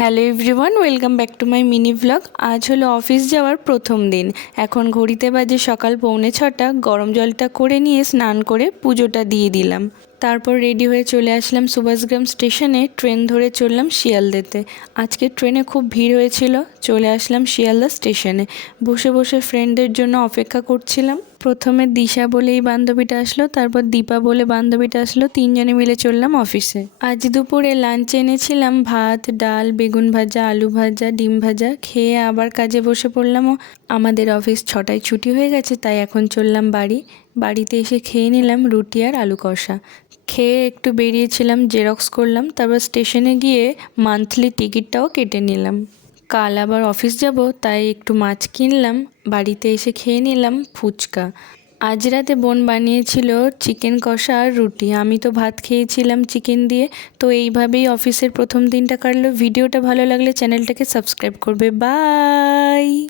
Hello everyone, welcome back to my mini vlog. আজ হলো office যাওয়ার প্রথম দিন। এখন ঘড়িতে বাজে সকাল 6:45। গরম জলটা করে নিয়ে স্নান করে পুজোটা দিয়ে দিলাম। তারপর রেডি হয়ে চলে আসলাম সুভাষগ্রাম স্টেশনে। ট্রেন ধরে চললাম শিয়ালদাতে। আজকে ট্রেনে খুব ভিড় হয়েছিল। চলে আসলাম শিয়ালদা স্টেশনে। বসে বসে ফ্রেন্ডদের জন্য অপেক্ষা করছিলাম। প্রথমে দিশা বলে এই বান্ধবীটা আসলো, তারপর দীপা বলে বান্ধবীটা আসলো। তিনজনে মিলে চললাম অফিসে। আজ দুপুরে লাঞ্চে এনেছিলাম ভাত, ডাল, বেগুন ভাজা, আলু ভাজা, ডিম ভাজা। খেয়ে আবার কাজে বসে পড়লাম। আমাদের অফিস 6টায় ছুটি হয়ে গেছে, তাই এখন চললাম বাড়িতে এসে খেয়ে নিলাম রুটি আর আলু কষা। খেয়ে একটু বেরিয়েছিলাম, জেরক্স করলাম, তারপর স্টেশনে গিয়ে মান্থলি টিকিটটাও কেটে নিলাম। কাল আবার অফিস যাব, তাই একটু মাছ কিনলাম। বাড়িতে এসে খেয়ে নিলাম ফুচকা। আজ রাতে বোন বানিয়েছিল চিকেন কষা আর রুটি। আমি তো ভাত খেয়েছিলাম চিকেন দিয়ে। তো এইভাবেই অফিসের প্রথম দিনটা কাটলো। ভিডিওটা ভালো লাগলে চ্যানেলটাকে সাবস্ক্রাইব করবে। বাই।